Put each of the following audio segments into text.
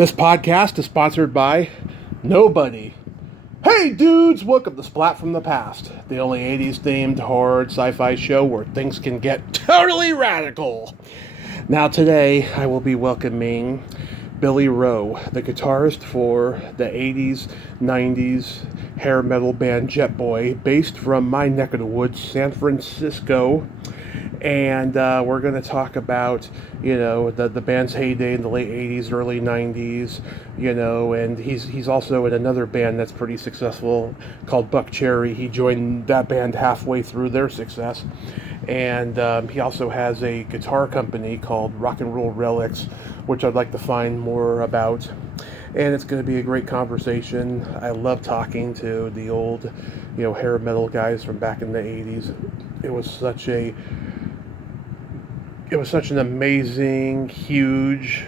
This podcast is sponsored by nobody. Hey dudes, welcome to Splat from the Past, the only 80s themed horror sci-fi show where things can get totally radical. Now today I will be welcoming Billy Rowe, the guitarist for the 80s, 90s hair metal band Jetboy, based from my neck of the woods, San Francisco. And we're going to talk about, the band's heyday in the late 80s, early 90s, and he's also in another band that's pretty successful called BuckCherry. He joined that band halfway through their success. And he also has a guitar company called Roll Relics, which I'd like to find more about. And it's going to be a great conversation. I love talking to the old, hair metal guys from back in the 80s. It was such an amazing, huge,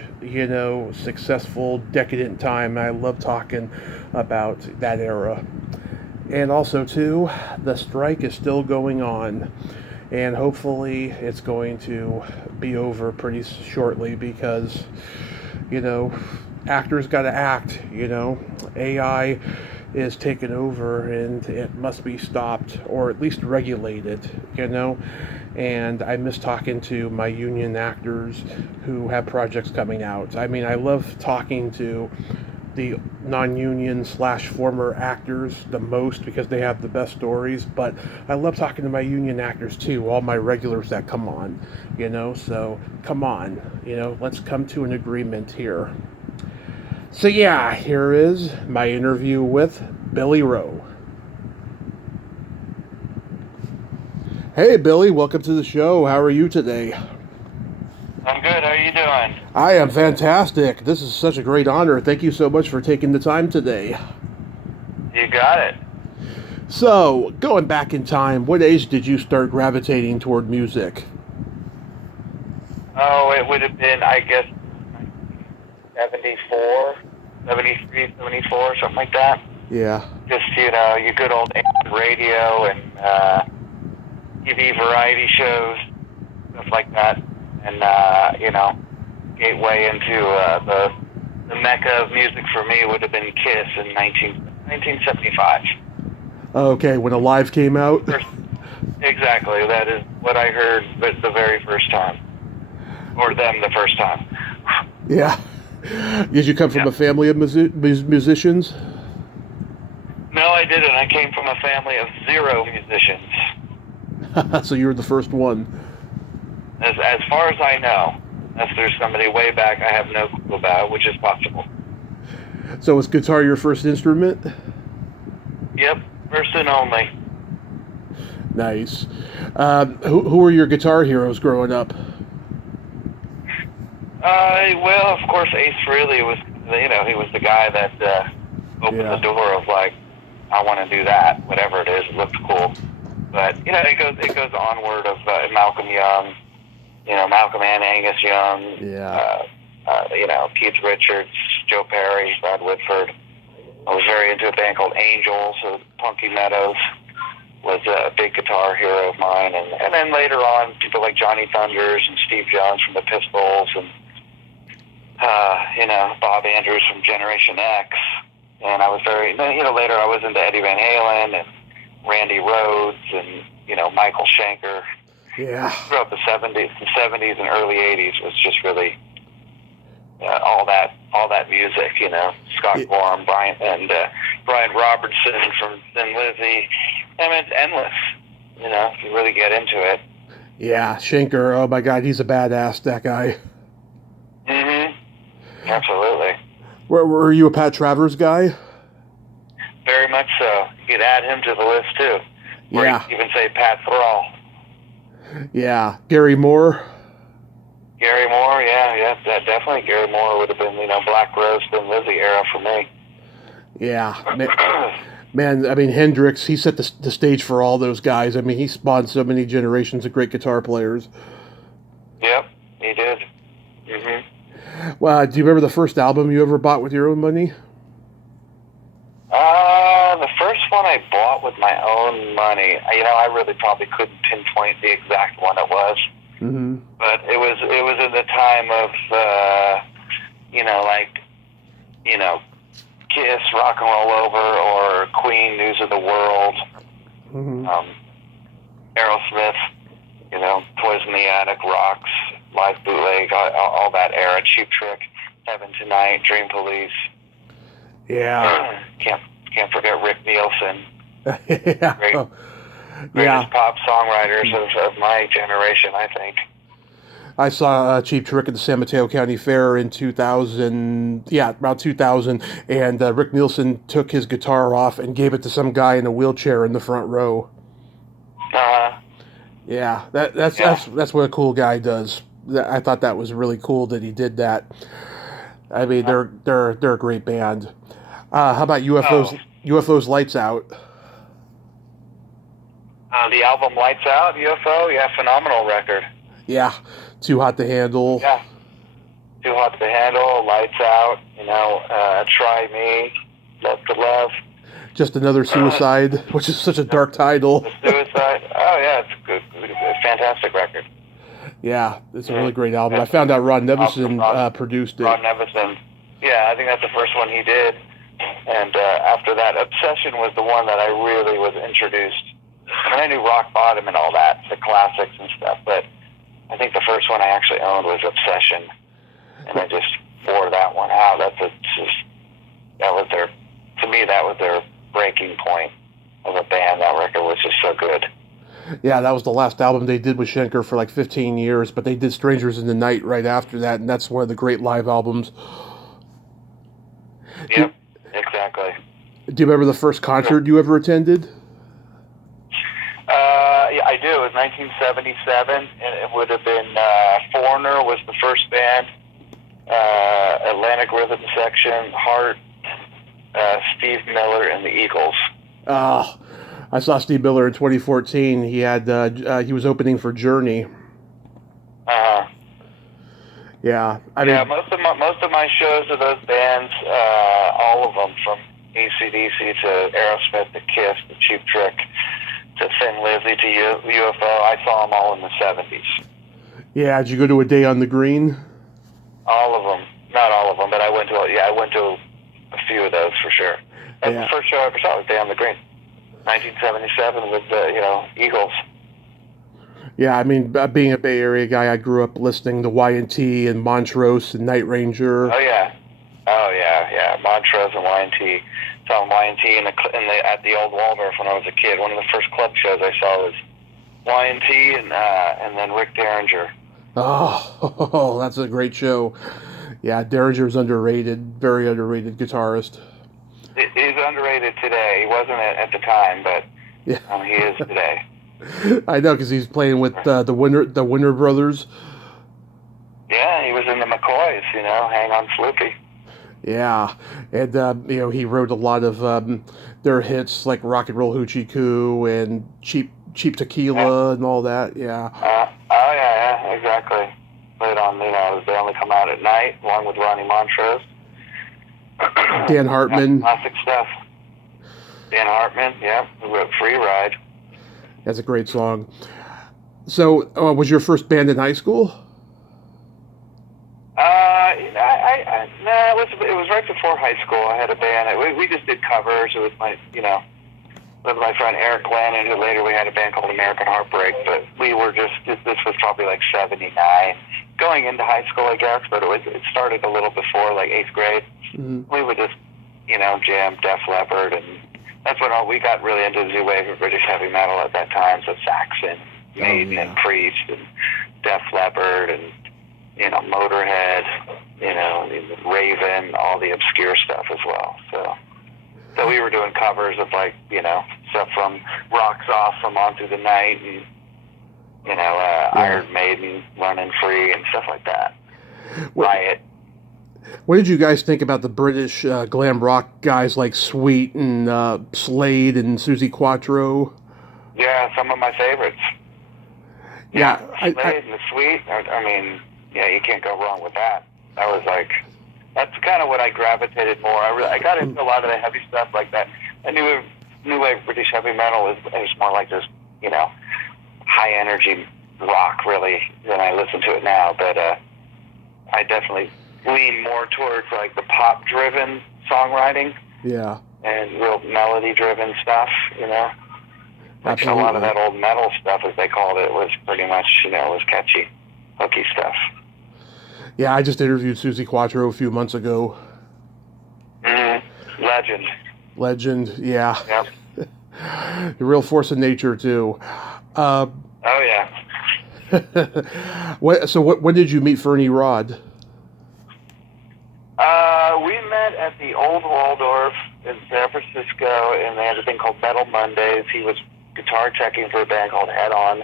successful, decadent time. I love talking about that era. And also, too, the strike is still going on. And hopefully it's going to be over pretty shortly because, actors got to act, AI is taken over and it must be stopped or at least regulated, and I miss talking to my union actors who have projects coming out. I mean, I love talking to the non-union / former actors the most because they have the best stories, but I love talking to my union actors too, all my regulars that come on, so come on, let's come to an agreement here. So yeah, here is my interview with Billy Rowe. Hey Billy, welcome to the show. How are you today? I'm good. How are you doing? I am fantastic. This is such a great honor. Thank you so much for taking the time today. You got it. So, going back in time, what age did you start gravitating toward music? Oh, it would have been, I guess, 74, 73, 74, something like that. Yeah. Just, your good old radio and TV variety shows, stuff like that. And, gateway into the mecca of music for me would have been Kiss in 1975. Okay, when Alive came out? Exactly. That is what I heard the very first time. Or them the first time. Yeah. Did you come from a family of musicians? No, I didn't. I came from a family of 0 musicians. So you were the first one. As far as I know. Unless there's somebody way back I have no clue about, which is possible. So was guitar your first instrument? Yep, first and only. Nice. Who were your guitar heroes growing up? Well, of course, Ace Frehley was, he was the guy that opened the door of, like, I want to do that, whatever it is. It looks cool. But, it goes onward of Malcolm Young, Malcolm and Angus Young, Keith Richards, Joe Perry, Brad Whitford. I was very into a band called Angels, so Punky Meadows was a big guitar hero of mine. And then later on, people like Johnny Thunders and Steve Jones from the Pistols and, Bob Andrews from Generation X. And I was later I was into Eddie Van Halen and Randy Rhoads and, Michael Schenker. Yeah. Throughout the 70s and early 80s was just really all that music, Scott Gorham, Brian Robertson from Thin Lizzy. I mean, it's endless, if you really get into it. Yeah, Schenker, oh my God, he's a badass, that guy. Mm-hmm. Absolutely. Were you a Pat Travers guy? Very much so. You could add him to the list, too. Or you could even say Pat Thrall. Yeah. Gary Moore? Gary Moore, yeah, definitely. Gary Moore would have been, Black Rose, Thin Lizzy era for me. Yeah. Man, I mean, Hendrix, he set the stage for all those guys. I mean, he spawned so many generations of great guitar players. Yep, he did. Mm-hmm. Well, do you remember the first album you ever bought with your own money? The first one I bought with my own money, I really probably couldn't pinpoint the exact one it was. Mm-hmm. But it was in the time of, like you know, Kiss, Rock and Roll Over, or Queen, News of the World, Mm-hmm. Aerosmith, you know, Toys in the Attic, Rocks, Live Bootleg, all that era, Cheap Trick, Heaven Tonight, Dream Police. Yeah. Can't forget Rick Nielsen. Yeah. Greatest pop songwriters of my generation, I think. I saw Cheap Trick at the San Mateo County Fair in 2000. Yeah, around 2000. And Rick Nielsen took his guitar off and gave it to some guy in a wheelchair in the front row. Yeah, that's what a cool guy does. I thought that was really cool that he did that. I mean, they're a great band. How about UFOs? UFOs Lights Out. The album Lights Out, UFO, yeah, phenomenal record. Yeah, Too Hot to Handle. Yeah, Too Hot to Handle, Lights Out, you know, Try Me, Love to Love. Just Another Suicide, which is such a dark title. Suicide, oh yeah, it's a fantastic record. Yeah, it's a really great album. I found out Ron Nevison produced it. Ron Nevison, yeah, I think that's the first one he did. And after that, Obsession was the one that I really was introduced. I mean, I knew Rock Bottom and all that, the classics and stuff, but I think the first one I actually owned was Obsession, and I just wore that one out. That was their breaking point of a band. That record was just so good. Yeah, that was the last album they did with Schenker for like 15 years, but they did Strangers in the Night right after that, and that's one of the great live albums. Yep, exactly. Do you remember the first concert you ever attended? Yeah, I do. It was 1977, and it would have been Foreigner was the first band, Atlantic Rhythm Section, Heart, Steve Miller, and the Eagles. Oh, I saw Steve Miller in 2014. He had he was opening for Journey. Yeah, I mean, most of my shows of those bands, all of them, from AC/DC to Aerosmith to Kiss to Cheap Trick to Thin Lizzy to UFO, I saw them all in the 70s. Yeah, did you go to A Day on the Green? All of them, not all of them, but I went to a few of those for sure. That's the first show I ever saw was A Day on the Green, 1977 with the Eagles. Yeah, I mean, being a Bay Area guy, I grew up listening to Y&T and Montrose and Night Ranger. Oh yeah, Montrose and Y&T. Saw Y&T at the old Waldorf when I was a kid. One of the first club shows I saw was Y&T and then Rick Derringer. Oh, that's a great show. Yeah, Derringer's underrated, very underrated guitarist. He's underrated today. He wasn't at the time, but he is today. I know, because he's playing with the Winter Brothers. Yeah, he was in the McCoys, Hang On Sloopy. Yeah, and he wrote a lot of their hits like Rock and Roll Hoochie Coo and Cheap Tequila and all that. Yeah. Yeah, exactly. Played on They Only Come Out at Night, along with Ronnie Montrose. Dan Hartman. Classic stuff. Dan Hartman, yeah, who wrote Free Ride. That's a great song. So, was your first band in high school? It was right before high school. I had a band. We just did covers. It was with my friend Eric Glennon, who later we had a band called American Heartbreak. But we were this was probably like 79, going into high school, I guess. But it started a little before, like 8th grade. Mm-hmm. We would just jam Def Leppard, and that's when we got really into the new wave of British heavy metal at that time. So Saxon, Maiden, and Priest, and Def Leppard, and Motorhead, Raven, all the obscure stuff as well. So we were doing covers of stuff from Rocks Off from On Through the Night, and Iron Maiden, Running Free, and stuff like that. Riot. What did you guys think about the British glam rock guys like Sweet and Slade and Suzi Quatro? Yeah, some of my favorites. Yeah, Slade and the Sweet. I mean, yeah, you can't go wrong with that. That was that's kind of what I gravitated more. I got into a lot of the heavy stuff like that. I knew new wave British heavy metal is more like this, high energy rock really than I listen to it now. But I definitely lean more towards like the pop-driven songwriting. Yeah. And real melody-driven stuff, you know. Like Absolutely. a lot of that old metal stuff, as they called it, was pretty much, you know, was catchy, hooky stuff. Yeah, I just interviewed Susie Quattro a few months ago. Mm-hmm. Legend, yeah. Yep. A real force of nature, too. Oh, yeah. When did you meet Fernie Rod? We met at the Old Waldorf in San Francisco, and they had a thing called Metal Mondays. He was guitar checking for a band called Head On,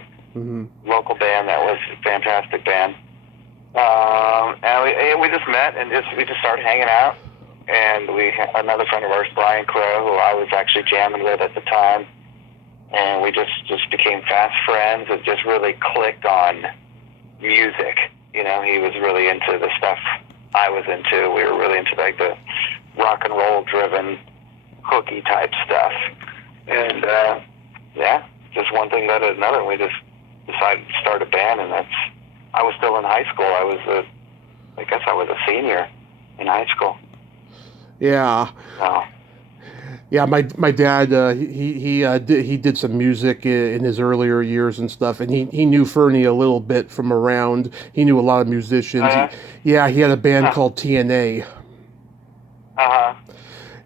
local band that was a fantastic band. And we just met and we just started hanging out. And we had another friend of ours, Brian Crow, who I was actually jamming with at the time. And we just became fast friends. It just really clicked on music. You know, he was really into the stuff I was into. We were really into like the rock and roll driven hooky type stuff. And yeah, just one thing led to another. And we just decided to start a band, and I was still in high school. I guess I was a senior in high school. Yeah. So. Yeah, my dad he did some music in his earlier years and stuff, and he knew Fernie a little bit from around. He knew a lot of musicians. He had a band called TNA.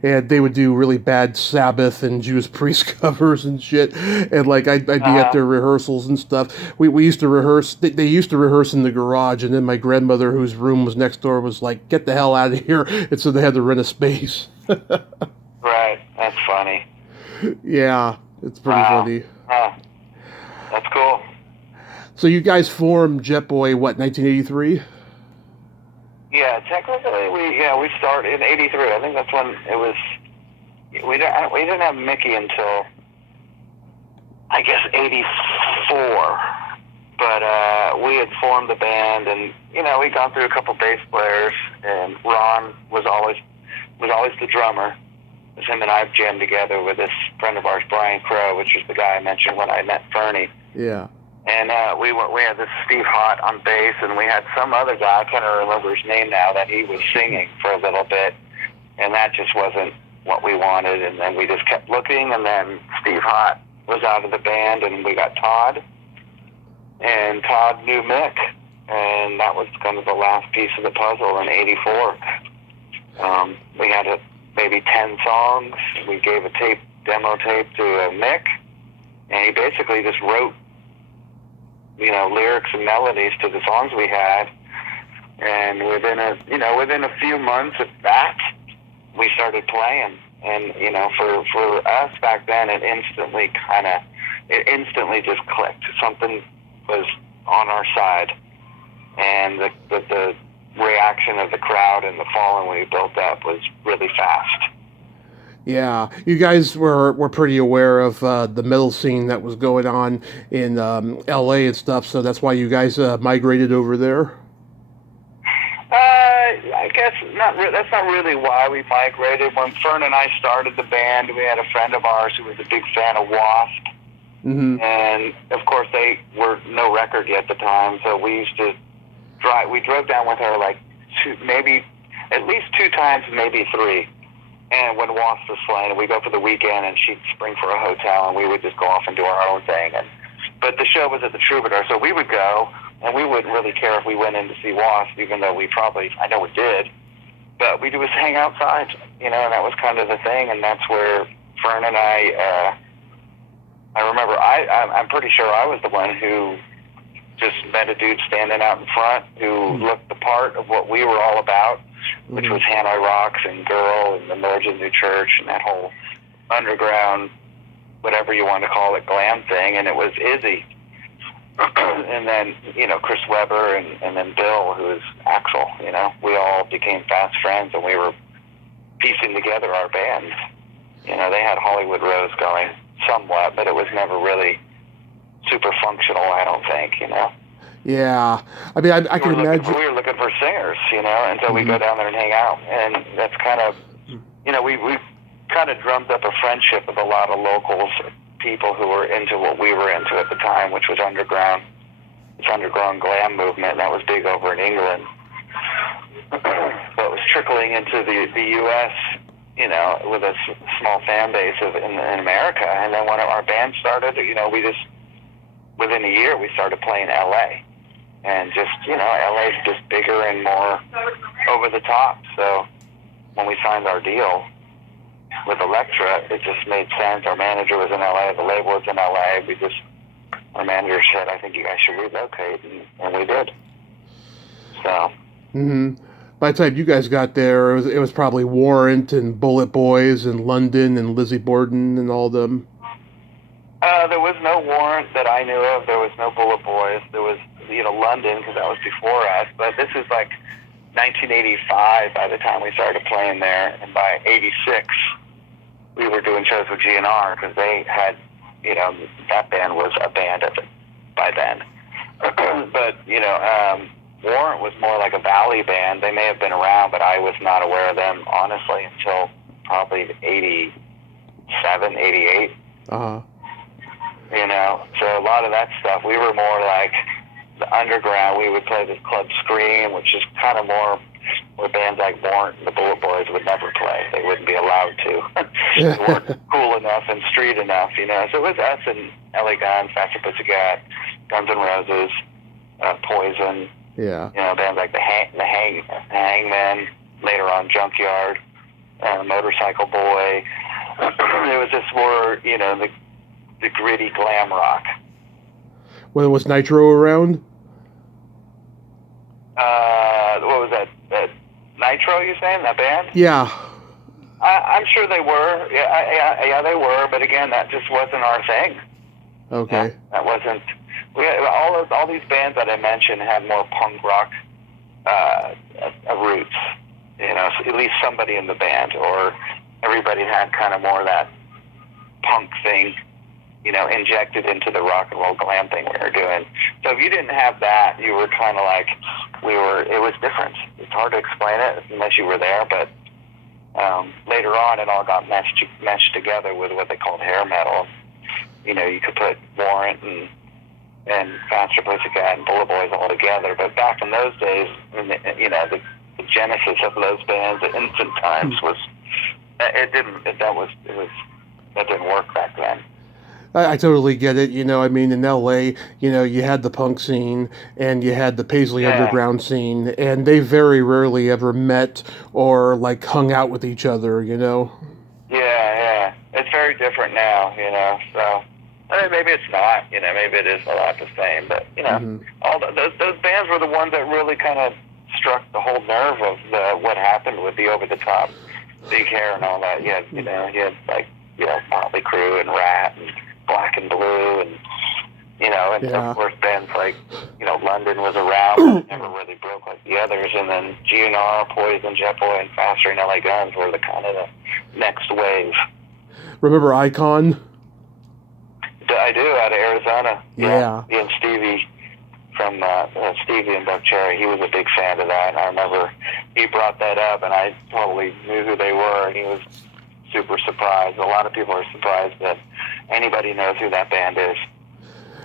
And they would do really bad Sabbath and Judas Priest covers and shit. And like I'd be at their rehearsals and stuff. We used to rehearse. They used to rehearse in the garage, and then my grandmother, whose room was next door, was like, "Get the hell out of here!" And so they had to rent a space. Right, that's funny. Yeah, it's pretty funny. That's cool. So you guys formed Jetboy, what, 1983? Yeah, technically we started in '83. I think that's when it was. We didn't have Mickey until I guess '84. But we had formed the band, and you know we'd gone through a couple bass players, and Ron was always the drummer. Him and I jammed together with this friend of ours, Brian Crow, which is the guy I mentioned when I met Fernie. Yeah. And we had this Steve Hott on bass, and we had some other guy, I can't remember his name now, that he was singing for a little bit, and that just wasn't what we wanted. And then we just kept looking, and then Steve Hott was out of the band, and we got Todd, and Todd knew Mick, and that was kind of the last piece of the puzzle in '84. We had maybe 10 songs. We gave a demo tape to Mick, and he basically just wrote, you know, lyrics and melodies to the songs we had. And within a few months of that, we started playing. And you know, for us back then, it instantly just clicked. Something was on our side, and the reaction of the crowd and the following we built up was really fast. Yeah, you guys were pretty aware of the metal scene that was going on in L.A. and stuff, so that's why you guys migrated over there? I guess not. That's not really why we migrated. When Fern and I started the band, we had a friend of ours who was a big fan of Wasp, and of course they were no record yet at the time, so we used to drive. We drove down with her like at least 2 times, maybe 3. And when Wasp was playing, we'd go for the weekend, and she'd spring for a hotel, and we would just go off and do our own thing. But the show was at the Troubadour, so we would go, and we wouldn't really care if we went in to see Wasp, even though I know we did. But we would hang outside, you know, and that was kind of the thing. And that's where Fern and I remember, I'm pretty sure I was the one who just met a dude standing out in front who looked the part of what we were all about, which was Hanoi Rocks and Girl and the Emergent New Church and that whole underground, whatever you want to call it, glam thing. And it was Izzy. And then, you know, Chris Webber and then Bill, who is Axel, you know. We all became fast friends, and we were piecing together our band. You know, they had Hollywood Rose going somewhat, but it was never really super functional, I don't think, you know. Yeah. I mean, I can imagine. We were looking for singers, you know, and so we go down there and hang out. And that's kind of, you know, we kind of drummed up a friendship with a lot of locals, people who were into what we were into at the time, which was underground glam movement. That was big over in England. So it was trickling into the U.S., you know, with a small fan base in America. And then when our band started, you know, we just, within a year, we started playing L.A. And just, you know, L.A. is just bigger and more over the top. So when we signed our deal with Elektra, it just made sense. Our manager was in L.A., the label was in L.A. Our manager said, I think you guys should relocate, and we did. So. Mm-hmm. By the time you guys got there, it was probably Warrant and Bullet Boys and London and Lizzie Borden and all them. There was no Warrant that I knew of. There was no Bullet Boys. There was, you know, London, because that was before us. But this is like 1985 by the time we started playing there. And by 86, we were doing shows with GNR because they had, you know, that band was a band by then. But, you know, Warrant was more like a valley band. They may have been around, but I was not aware of them, honestly, until probably 87, 88. Uh-huh. You know, so a lot of that stuff, we were more like the underground. We would play this club Scream, which is kind of more where bands like Warrant and the Bullet Boys would never play. They wouldn't be allowed to. They weren't cool enough and street enough, you know. So it was us and LA Guns, Faster Pussycat, Guns N' Roses, Poison. Yeah. You know, bands like the Hangmen, later on Junkyard, Motorcycle Boy. It was just more, you know, the gritty glam rock. Well, was Nitro around? What was that Nitro, you saying, that band? Yeah. I'm sure they were. Yeah, they were. But again, that just wasn't our thing. Okay. Yeah, that wasn't. All these bands that I mentioned had more punk rock roots. You know, at least somebody in the band, or everybody had kind of more of that punk thing, you know, injected into the rock and roll glam thing we were doing. So if you didn't have that, you were kind of like, it was different. It's hard to explain it unless you were there, but later on it all got meshed together with what they called hair metal. You know, you could put Warrant and Faster Pussycat and Bullet Boys all together, but back in those days, you know, the genesis of those bands, the infant times, that didn't work back then. I totally get it. You know, I mean, in L.A., you know, you had the punk scene and you had the Paisley underground scene, and they very rarely ever met or, like, hung out with each other, you know? Yeah. It's very different now, you know, so maybe it's not, you know, maybe it is a lot the same, but, you know, all those bands were the ones that really kind of struck the whole nerve of what happened with the over-the-top big hair and all that. You had like, you know, Motley Crue and Rat and Black and Blue, and, you know, and of course bands like, you know, London was around, but it never really broke like the others, and then GNR, Poison, Jetboy, and Faster and LA Guns were the kind of the next wave. Remember Icon? I do, out of Arizona. Yeah. And Stevie from Stevie and BuckCherry, he was a big fan of that, and I remember he brought that up, and I totally knew who they were, and he was super surprised. A lot of people are surprised that anybody knows who that band is.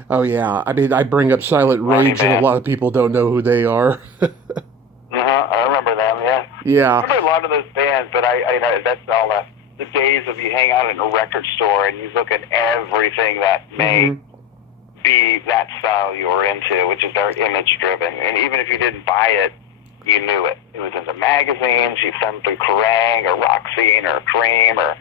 Oh, yeah. I mean, I bring up Silent Rage, and a lot of people don't know who they are. I remember them, yeah. Yeah. I remember a lot of those bands, but I know that's all the days of you hang out in a record store and you look at everything that may be that style you were into, which is very image-driven. And even if you didn't buy it, you knew it. It was in the magazines. You thumbed through Kerrang or Rock Scene or Cream or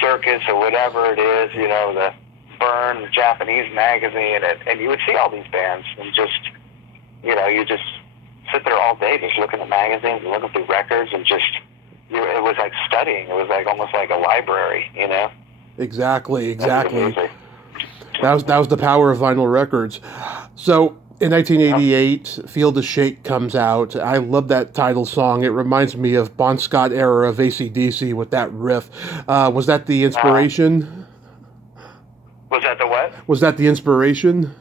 Circus or whatever it is, you know, the Burn Japanese magazine, and you would see all these bands and just, you know, you just sit there all day just looking at magazines and looking through records and just, it was like studying. It was like almost like a library, you know? Exactly. That was the power of vinyl records. So in 1988, Feel the Shake comes out. I love that title song. It reminds me of Bon Scott era of AC/DC with that riff. Was that the inspiration? Was that the what? Was that the inspiration?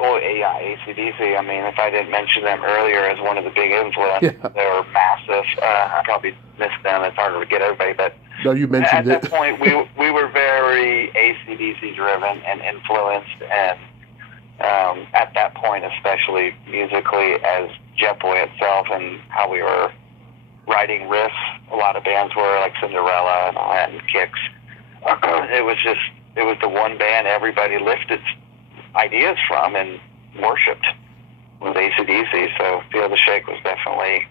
Well, yeah, AC/DC. I mean, if I didn't mention them earlier as one of the big influences, they were massive. I probably missed them. It's hard to get everybody, but no, you mentioned at that point, we were very AC/DC driven and influenced, and at that point, especially musically, as Jetboy itself and how we were writing riffs. A lot of bands were, like Cinderella and all that, and Kicks. It was the one band everybody lifted ideas from and worshipped with AC/DC. So Feel the Shake was definitely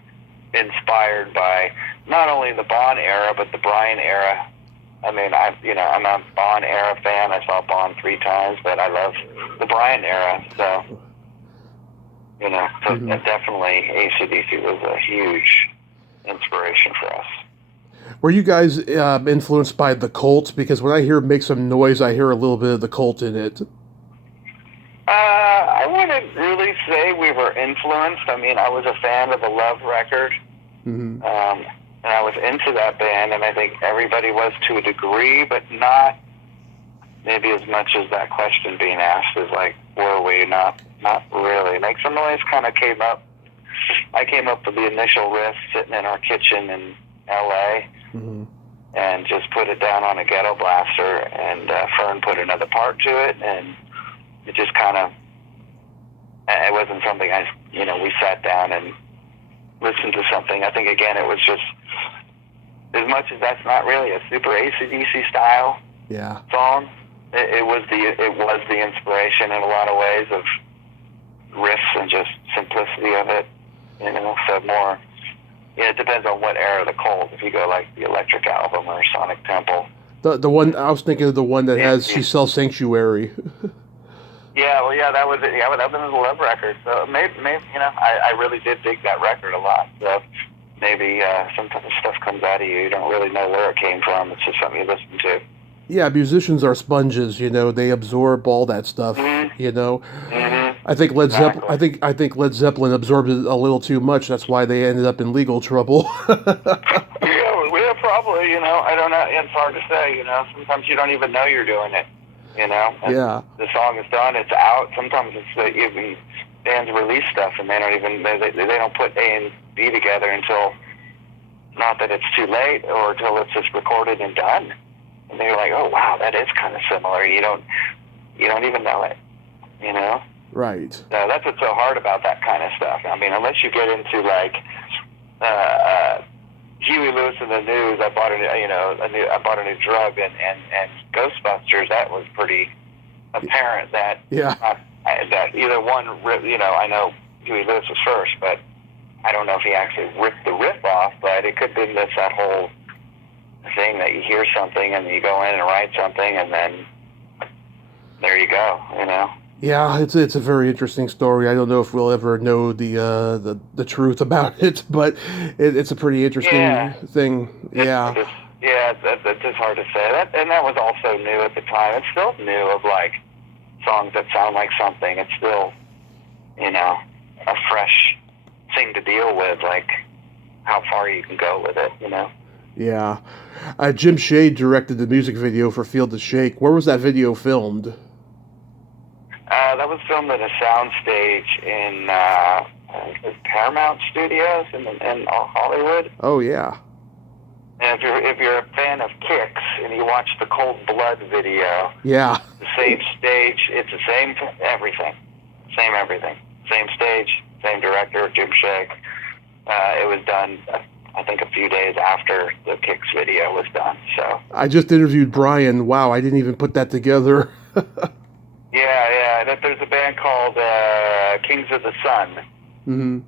inspired by not only the Bond era, but the Brian era. I mean, I'm a Bond era fan. I saw Bond 3 times, but I love the Brian era. So, definitely AC/DC was a huge inspiration for us. Were you guys influenced by the Cult? Because when I hear Make Some Noise, I hear a little bit of the Cult in it. I wouldn't really say we were influenced. I mean, I was a fan of the Love record. Mm-hmm. And I was into that band, and I think everybody was to a degree, but not maybe as much as that question being asked is like, were we? Not really. Make Some Noise kind of came up. I came up with the initial riff sitting in our kitchen in L.A., mm-hmm. and just put it down on a ghetto blaster, and Fern put another part to it, and it just kind of, it wasn't something we sat down and listened to something. I think, again, it was just, as much as that's not really a super AC/DC style song, it was the inspiration in a lot of ways of riffs and just simplicity of it, so more, it depends on what era of the Cult. If you go like the Electric album or Sonic Temple. The one, I was thinking of the one that has She Sells Sanctuary. That was it. Yeah, that was a Love record. So maybe I really did dig that record a lot. So maybe sometimes stuff comes out of you. You don't really know where it came from. It's just something you listen to. Yeah, musicians are sponges. They absorb all that stuff. Mm-hmm. Mm-hmm. I think Led Zeppelin. I think Led Zeppelin absorbed it a little too much. That's why they ended up in legal trouble. Yeah, probably. I don't know. It's hard to say. Sometimes you don't even know you're doing it. And the song is done, it's out. Sometimes it's even bands release stuff and they don't put A and B together until, not that it's too late, or until it's just recorded and done. And they're like, oh wow, that is kind of similar. You don't even know it. Right. So that's what's so hard about that kind of stuff. I mean, unless you get into like Huey Lewis and the News, I bought a new drug, and Ghostbusters. That was pretty apparent that that either one, I know Huey Lewis was first, but I don't know if he actually ripped the riff off. But it could be that whole thing that you hear something and you go in and write something, and then there you go. Yeah, it's a very interesting story. I don't know if we'll ever know the truth about it, but it's a pretty interesting thing. Yeah. It's just hard to say. That was also new at the time. It's still new of like songs that sound like something. It's still, a fresh thing to deal with, like how far you can go with it, Yeah. Jim Shade directed the music video for Feel the Shake. Where was that video filmed? That was filmed at a soundstage in Paramount Studios in Hollywood. Oh yeah. And if you're a fan of Kicks and you watch the Cold Blood video, the same stage, it's the same everything, same stage, same director, Jim Shake. It was done, I think, a few days after the Kicks video was done. So I just interviewed Brian. Wow, I didn't even put that together. Yeah. There's a band called Kings of the Sun,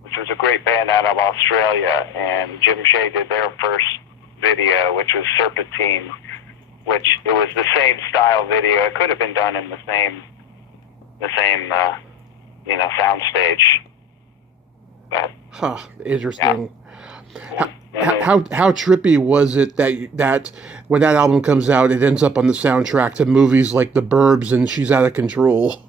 which was a great band out of Australia, and Jim Shea did their first video, which was Serpentine, which it was the same style video. It could have been done in the same sound stage. But, interesting. Yeah. How trippy was it that when that album comes out, it ends up on the soundtrack to movies like The Burbs and She's Out of Control?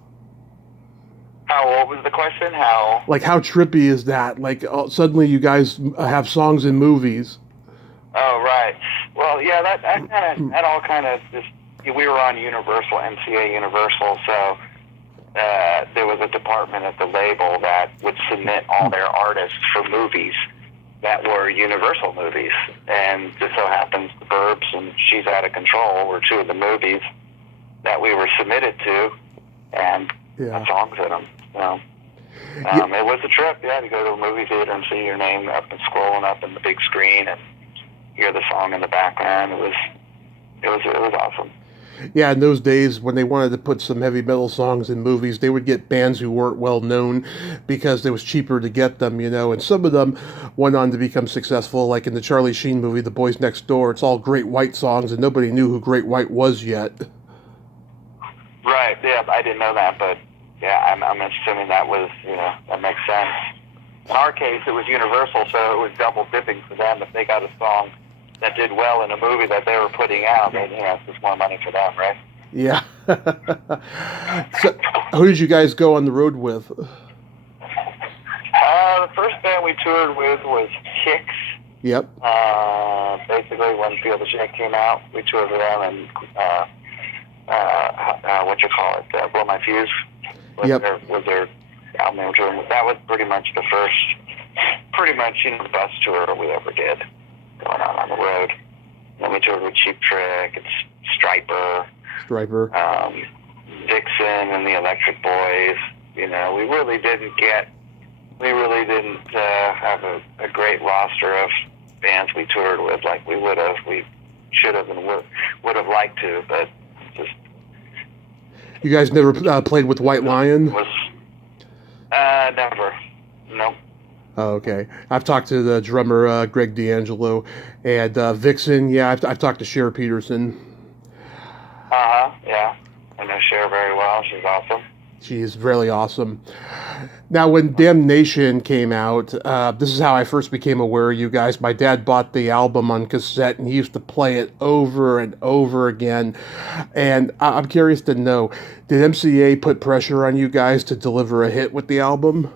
What was the question? How trippy is that? Like, suddenly you guys have songs in movies. Oh, right. Well, yeah, that all kind of just, we were on Universal, MCA Universal, so there was a department at the label that would submit all their artists for movies that were Universal movies, and just so happens The Burbs and She's Out of Control were two of the movies that we were submitted to, and songs in them. So It was a trip, to go to a movie theater and see your name up and scrolling up in the big screen and hear the song in the background. It was awesome. Yeah, in those days when they wanted to put some heavy metal songs in movies, they would get bands who weren't well known because it was cheaper to get them, and some of them went on to become successful, like in the Charlie Sheen movie, The Boys Next Door. It's all Great White songs, and nobody knew who Great White was yet. Right, yeah, I didn't know that, but yeah, I'm assuming that was, that makes sense. In our case, it was Universal, so it was double dipping for them. If they got a song that did well in a movie that they were putting out, then, it's just more money for them, right? Yeah. So, who did you guys go on the road with? The first band we toured with was Kicks. Yep. Basically, when Feel the Shake came out, we toured with them, and Blow My Fuse was their album they were touring with. That was pretty much the bus tour we ever did, going on the road. Then we toured with Cheap Trick and Striper, Dixon and the Electric Boys. We really didn't have a great roster of bands we toured with like we would have. We should have and would have liked to, but just. You guys never played with White Lion? Never. Nope. Oh, okay. I've talked to the drummer, Greg D'Angelo, and Vixen. Yeah, I've talked to Cher Peterson. Yeah. I know Cher very well. She's awesome. She's really awesome. Now, when Damnation came out, this is how I first became aware of you guys. My dad bought the album on cassette, and he used to play it over and over again. And I'm curious to know, did MCA put pressure on you guys to deliver a hit with the album?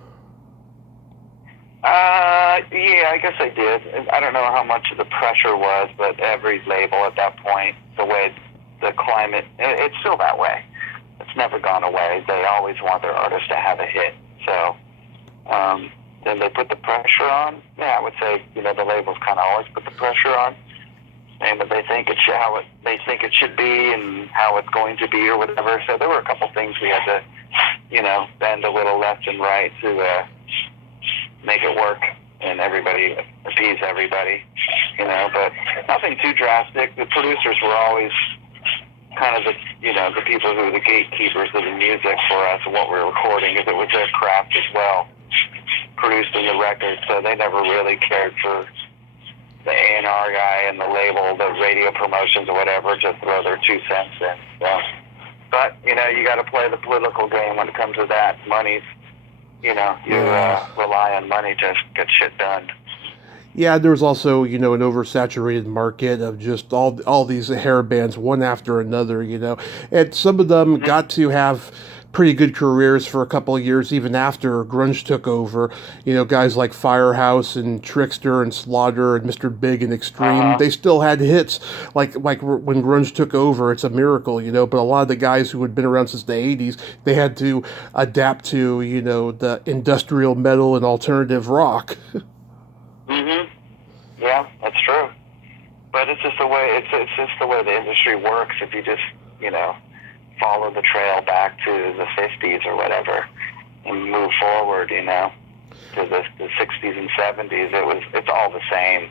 Yeah, I guess I did. I don't know how much of the pressure was, but every label at that point, the way the climate, it's still that way. It's never gone away. They always want their artists to have a hit. So then they put the pressure on. Yeah, I would say, the labels kind of always put the pressure on, saying what they think it should, how they think it should be and how it's going to be or whatever. So there were a couple things we had to, bend a little left and right to make it work and appease everybody, but nothing too drastic. The producers were always kind of the people who were the gatekeepers of the music for us and what we were recording, because it was their craft as well, producing the record. So they never really cared for the A&R guy and the label, the radio promotions or whatever, just throw their 2 cents in. So, but, you got to play the political game when it comes to that. Money's, you rely on money to get shit done. Yeah, there was also, an oversaturated market of just all these hair bands, one after another, and some of them got to have pretty good careers for a couple of years, even after grunge took over. Guys like Firehouse and Trickster and Slaughter and Mr. Big and Extreme, they still had hits. Like when grunge took over, it's a miracle, but a lot of the guys who had been around since the 80s, they had to adapt to, the industrial metal and alternative rock. Yeah, that's true. But it's just the way the industry works. If you just follow the trail back to the 50s or whatever and move forward, to the 60s and 70s, it's all the same.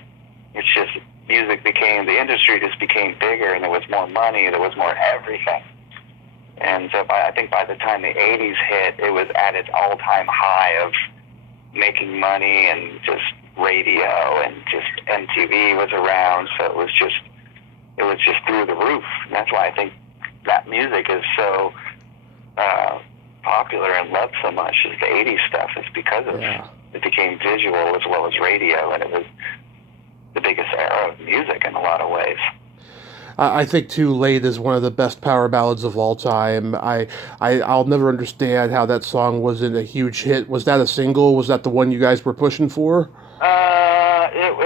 It's just the industry just became bigger, and there was more money, there was more everything. And so I think by the time the 80s hit, it was at its all-time high of making money, and just radio and just MTV was around, so it was just through the roof. And that's why I think that music is so popular and loved so much, is the 80s stuff. It's because of it became visual as well as radio, and it was the biggest era of music in a lot of ways. I think Too Late is one of the best power ballads of all time. I'll never understand how that song wasn't a huge hit. Was that a single? Was that the one you guys were pushing for?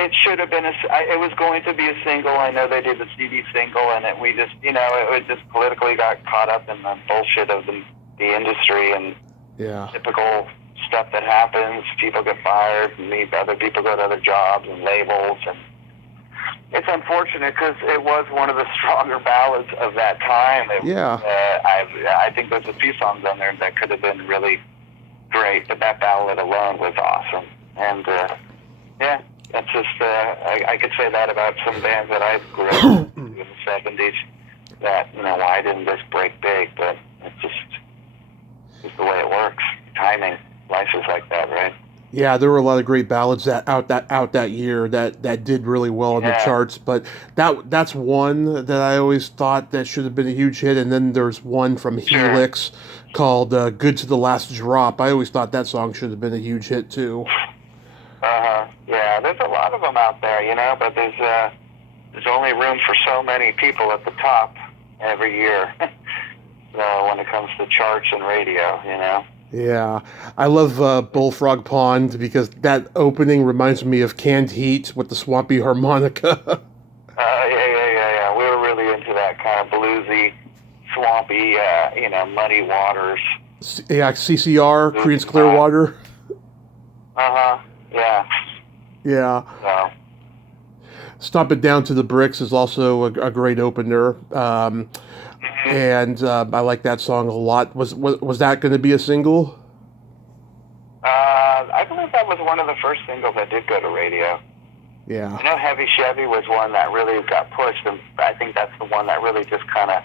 It should have been it was going to be a single. I know they did the CD single, and it just politically got caught up in the bullshit of the industry and typical stuff that happens. People get fired, and other people go to other jobs and labels, and it's unfortunate because it was one of the stronger ballads of that time. I think there's a few songs on there that could have been really great, but that ballad alone was awesome. And yeah, that's just I could say that about some bands that I grew up in the '70s. That why didn't this break big? But it's just the way it works. Timing, life is like that, right? Yeah, there were a lot of great ballads out that year that did really well in the charts, but that's one that I always thought that should have been a huge hit. And then there's one from Helix called "Good to the Last Drop." I always thought that song should have been a huge hit too. Yeah, there's a lot of them out there, but there's only room for so many people at the top every year. So when it comes to charts and radio, Yeah, I love Bullfrog Pond because that opening reminds me of Canned Heat with the swampy harmonica. Yeah. We were really into that kind of bluesy, swampy, muddy waters. Yeah, CCR, Creedence Clearwater. Yeah. Yeah. So. Stomping Down to the Bricks is also a great opener. And I like that song a lot. Was that going to be a single? I believe that was one of the first singles that did go to radio. Yeah. I know Heavy Chevy was one that really got pushed, and I think that's the one that really just kind of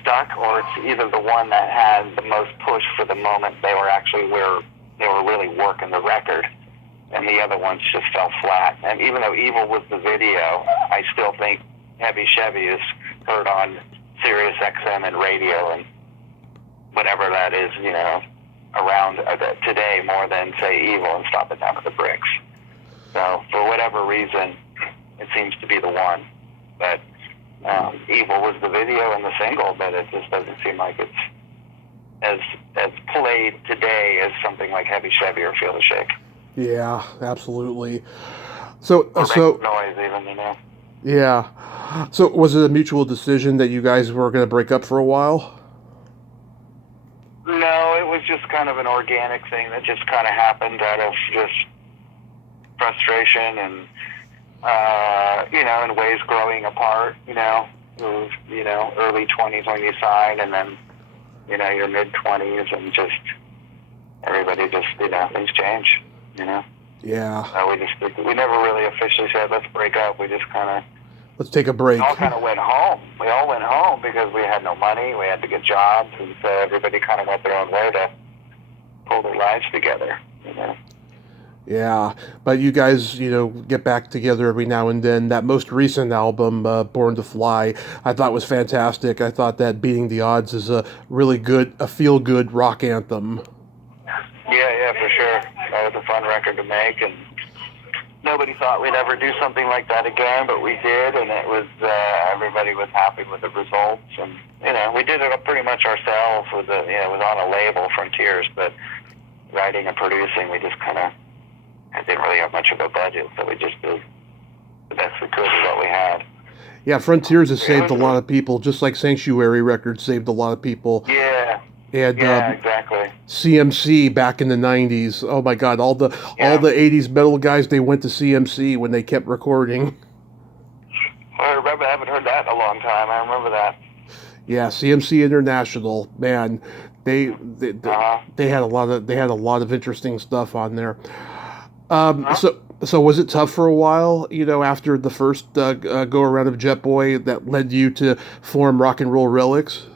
stuck, or it's either the one that had the most push for the moment they were actually where they were really working the record, and the other ones just fell flat. And even though Evil was the video, I still think Heavy Chevy is heard on Sirius XM and radio and whatever that is, around today more than, say, Evil and Stop It Down to the Bricks. So for whatever reason, it seems to be the one. But Evil was the video and the single, but it just doesn't seem like it's as played today as something like Heavy Chevy or Feel the Shake. Yeah, absolutely. So noise even, Yeah. So was it a mutual decision that you guys were going to break up for a while? No, it was just kind of an organic thing that just kind of happened out of just frustration and, in ways growing apart, it was, early 20s when you sign, and then, your mid-20s, and just everybody just, things change, Yeah. So we never really officially said, let's break up. We just kind of... Let's take a break. We all kind of went home. We all went home because we had no money. We had to get jobs, and so everybody kind of went their own way to pull their lives together, Yeah, but you guys, get back together every now and then. That most recent album, Born to Fly, I thought was fantastic. I thought that Beating the Odds is a really good, a feel-good rock anthem. Yeah, for sure. That was a fun record to make, and nobody thought we'd ever do something like that again, but we did, and it was, everybody was happy with the results, and, we did it pretty much ourselves with it was on a label, Frontiers, but writing and producing, we just kind of, I didn't really have much of a budget, so we just did the best we could with what we had. Yeah, Frontiers has saved a lot of people, just like Sanctuary Records saved a lot of people. Yeah. And, exactly. CMC back in the 90s. Oh my God, all the 80s metal guys, they went to CMC when they kept recording. I haven't heard that in a long time. I remember that. Yeah, CMC International, man, they had a lot of interesting stuff on there. So was it tough for a while, after the first go around of Jetboy that led you to form Rock and Roll Relics?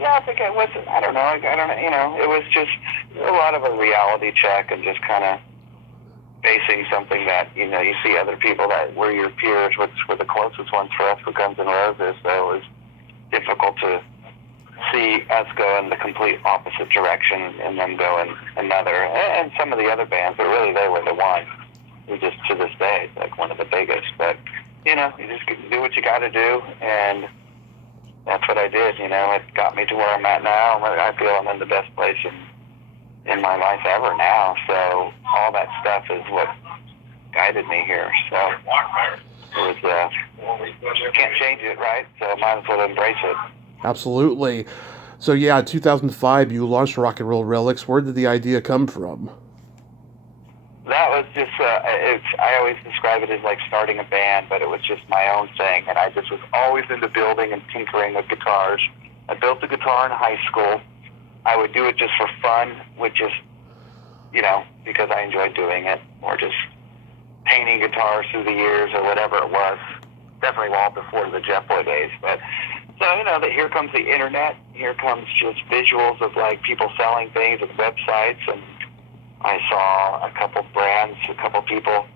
Yeah, I think it was, I don't know, it was just a lot of a reality check and just kind of facing something that, you see other people that were your peers, which were the closest ones for us with Guns N' Roses, so it was difficult to see us go in the complete opposite direction and then go in another, and some of the other bands, but really they were the one who just, to this day, like one of the biggest, but, you just do what you got to do, and that's what I did, it got me to where I'm at now. I feel I'm in the best place in my life ever now, so all that stuff is what guided me here, so it was, can't change it, right, so might as well embrace it. Absolutely. So yeah, in 2005 you launched Rock and Roll Relics. Where did the idea come from? That was just, I always describe it as like starting a band, but it was just my own thing, and I just was always into building and tinkering with guitars, I built the guitar in high school. I would do it just for fun, with just, because I enjoyed doing it, or just painting guitars through the years or whatever it was. Definitely well before the Jetboy days. But so, here comes the internet. Here comes just visuals of like people selling things at websites, and I saw a couple brands, a couple people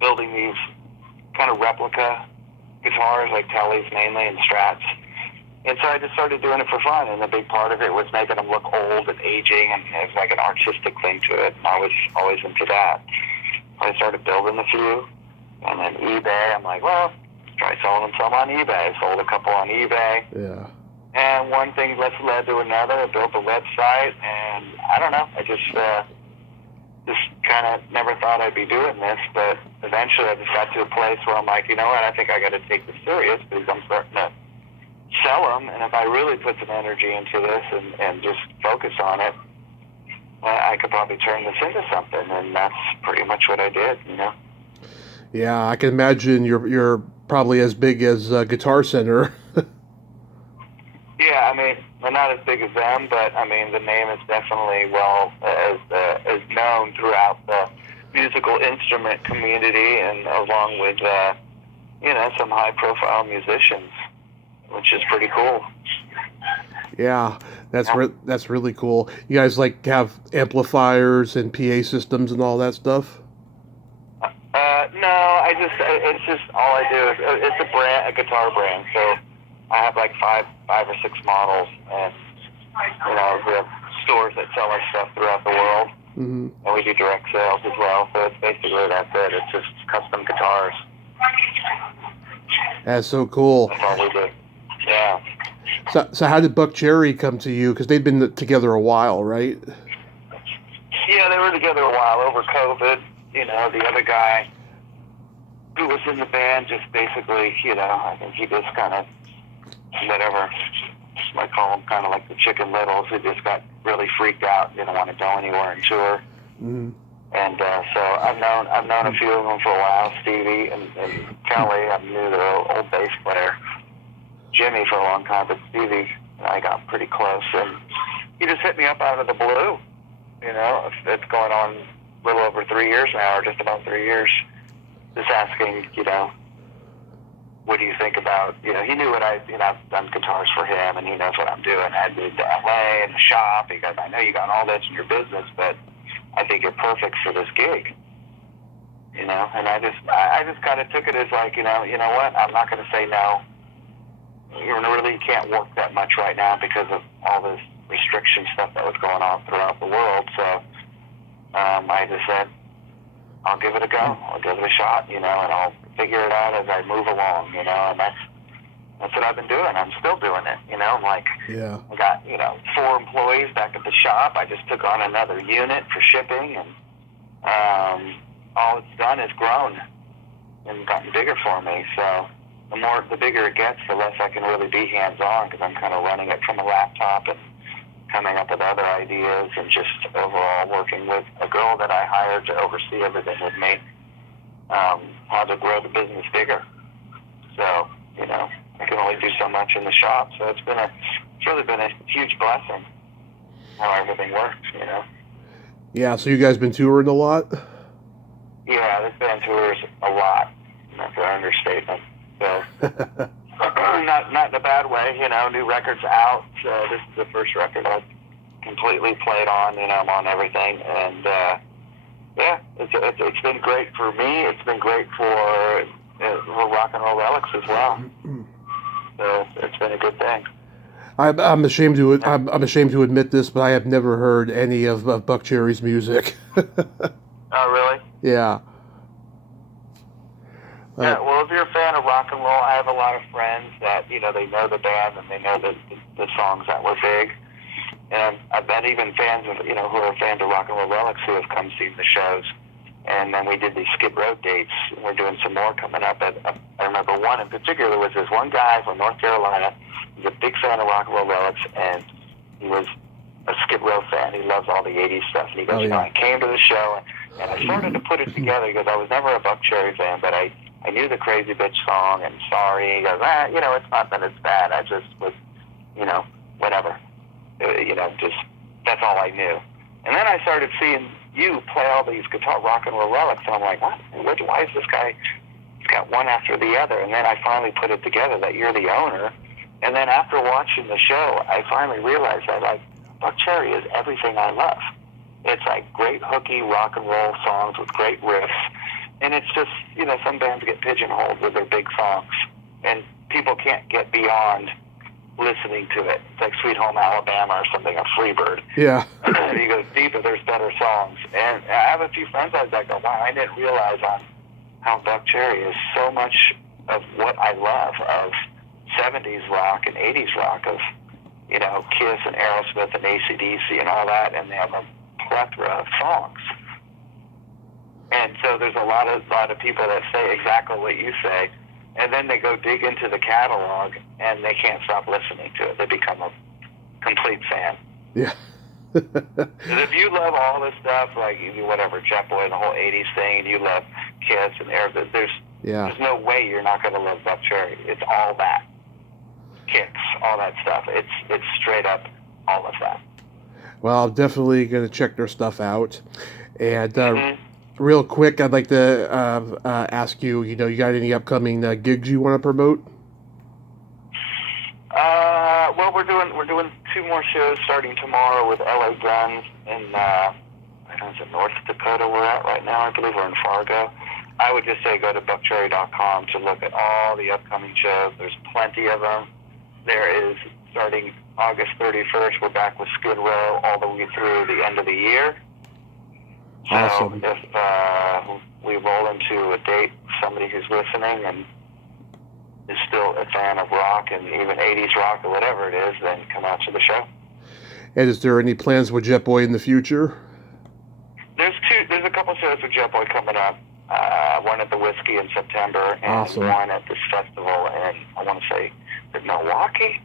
building these kind of replica guitars, like Tellys mainly and Strats. And so I just started doing it for fun, and a big part of it was making them look old and aging, and it was like an artistic thing to it, and I was always into that. I started building a few, and then eBay, I'm like, well, try selling them some on eBay. I sold a couple on eBay. Yeah. And one thing led to another. I built a website, and I don't know, I just kind of never thought I'd be doing this, but eventually I just got to a place where I'm like, you know what, I think I got to take this serious, because I'm starting to sell them, and if I really put some energy into this and just focus on it, I could probably turn this into something, and that's pretty much what I did, Yeah, I can imagine you're probably as big as Guitar Center. Yeah, I mean, we're not as big as them, but I mean, the name is definitely as known throughout the musical instrument community, and along with some high-profile musicians, which is pretty cool. Yeah, that's really cool. You guys like have amplifiers and PA systems and all that stuff? No, it's just all I do. It's a guitar brand, so I have like five or six models, and we have stores that sell our stuff throughout the world, Mm-hmm. and we do direct sales as well. So it's basically that's it. It's just custom guitars. That's so cool. That's all we do. Yeah. So how did BuckCherry come to you? Because they'd been together a while, right? Yeah, they were together a while over COVID. The other guy who was in the band just basically, I think he just kind of, whatever, I call him kind of like the Chicken Littles, who just got really freaked out, didn't want to go anywhere and tour. Mm-hmm. And so I've known a few of them for a while, Stevie and Kelly. I knew their old bass player, Jimmy, for a long time, but Stevie and I got pretty close. And he just hit me up out of the blue. It's going on a little over 3 years now, or just about 3 years. Just asking, what do you think about, he knew what I've done guitars for him, and he knows what I'm doing. I'd moved to LA and the shop. He goes, I know you got all this in your business, but I think you're perfect for this gig. And I just kind of took it as like, you know what, I'm not going to say no. You really can't work that much right now because of all this restriction stuff that was going on throughout the world. So I just said, I'll give it a go. I'll give it a shot, and I'll figure it out as I move along, and that's what I've been doing. I'm still doing it, I'm like, yeah. I got, 4 employees back at the shop. I just took on another unit for shipping, and all it's done is grown and gotten bigger for me. So the bigger it gets, the less I can really be hands-on, because I'm kind of running it from a laptop and coming up with other ideas, and just overall working with a girl that I hired to oversee everything with me, how to grow the business bigger. So, I can only do so much in the shop. So it's really been a huge blessing how everything works, Yeah, so you guys been touring a lot? Yeah, this band tours a lot. That's an understatement. So, not in a bad way, new records out. So this is the first record I've completely played on, I'm on everything. And, yeah, it's been great for me. It's been great for Rock and Roll Relics as well. So it's been a good thing. I'm ashamed to admit this, but I have never heard any of BuckCherry's music. Oh, really? Yeah. Yeah, well, if you're a fan of rock and roll, I have a lot of friends that, they know the band and they know the songs that were big. And I've been even fans of, who are fans of Rock and Roll Relics who have come see the shows. And then we did these Skid Row dates. We're doing some more coming up. I remember one in particular was this one guy from North Carolina. He's a big fan of Rock and Roll Relics, and he was a Skid Row fan. He loves all the 80s stuff. And he goes, I came to the show, and I started to put it together. He goes, I was never a BuckCherry fan, but I knew the Crazy Bitch song and Sorry. He goes, it's not that it's bad. I just was you know, whatever. Just, that's all I knew. And then I started seeing you play all these guitar rock and roll relics, and I'm like, what? Why is this guy, he's got one after the other? And then I finally put it together that you're the owner. And then after watching the show, I finally realized that, like, BuckCherry is everything I love. It's like great hooky rock and roll songs with great riffs. And it's just, some bands get pigeonholed with their big songs. And people can't get beyond listening to it. It's like Sweet Home Alabama or something, a Freebird. Yeah. You go deeper, there's better songs. And I have a few friends like that go, wow, I didn't realize on how BuckCherry is so much of what I love of 70s rock and 80s rock of, Kiss and Aerosmith and AC/DC and all that, and they have a plethora of songs. And so there's a lot of people that say exactly what you say, and then they go dig into the catalog, and they can't stop listening to it. They become a complete fan. Yeah. Because if you love all this stuff, like whatever, Jetboy and the whole 80s thing, and you love Kiss and Aerosmith, there's no way you're not going to love BuckCherry. It's all that. Kicks, all that stuff. It's straight up all of that. Well, I'm definitely going to check their stuff out. And real quick, I'd like to ask you, you got any upcoming gigs you want to promote? Well, we're doing 2 more shows starting tomorrow with LA Guns in I don't know, North Dakota we're at right now. I believe we're in Fargo. I would just say go to BuckCherry.com to look at all the upcoming shows. There's plenty of them. There is, starting August 31st, we're back with Skid Row all the way through the end of the year. Awesome. So if we roll into a date, somebody who's listening and is still a fan of rock and even 80s rock or whatever it is, then come out to the show. And is there any plans with Jetboy in the future? There's a couple shows with Jetboy coming up. One at the Whiskey in September, and awesome. One at this festival in, I want to say, Milwaukee.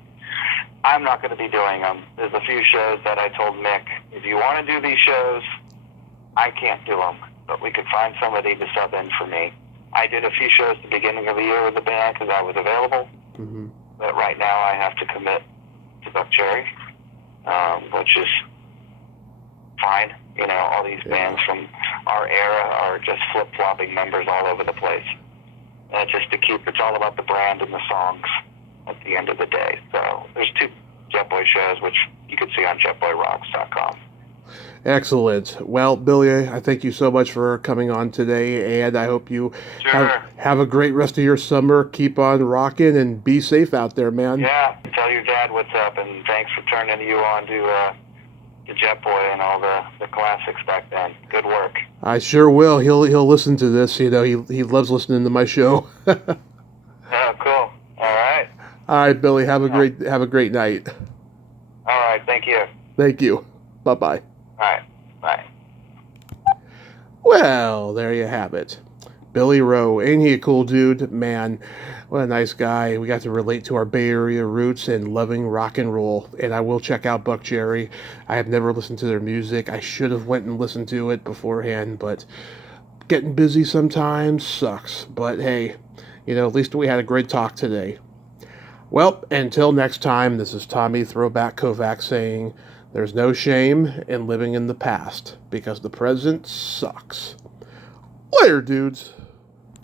I'm not going to be doing them. There's a few shows that I told Mick, if you want to do these shows, I can't do them, but we could find somebody to sub in for me. I did a few shows at the beginning of the year with the band because I was available, but right now I have to commit to BuckCherry, which is fine. All these bands from our era are just flip-flopping members all over the place. Just to keep, it's all about the brand and the songs at the end of the day. So there's 2 Jetboy shows, which you can see on jetboyrocks.com. Excellent. Well, Billy, I thank you so much for coming on today, and I hope you have a great rest of your summer. Keep on rocking and be safe out there, man. Yeah, tell your dad what's up, and thanks for turning you on to Jetboy and all the classics back then. Good work. I sure will. He'll listen to this. He loves listening to my show. Oh, cool. All right. All right, Billy. Have a great night. All right. Thank you. Thank you. Bye-bye. All right. Bye. Well, there you have it. Billy Rowe. Ain't he a cool dude? Man, what a nice guy. We got to relate to our Bay Area roots and loving rock and roll. And I will check out BuckCherry. I have never listened to their music. I should have went and listened to it beforehand, but getting busy sometimes sucks. But hey, at least we had a great talk today. Well, until next time, this is Tommy Throwback Kovac saying, there's no shame in living in the past because the present sucks. Later, dudes.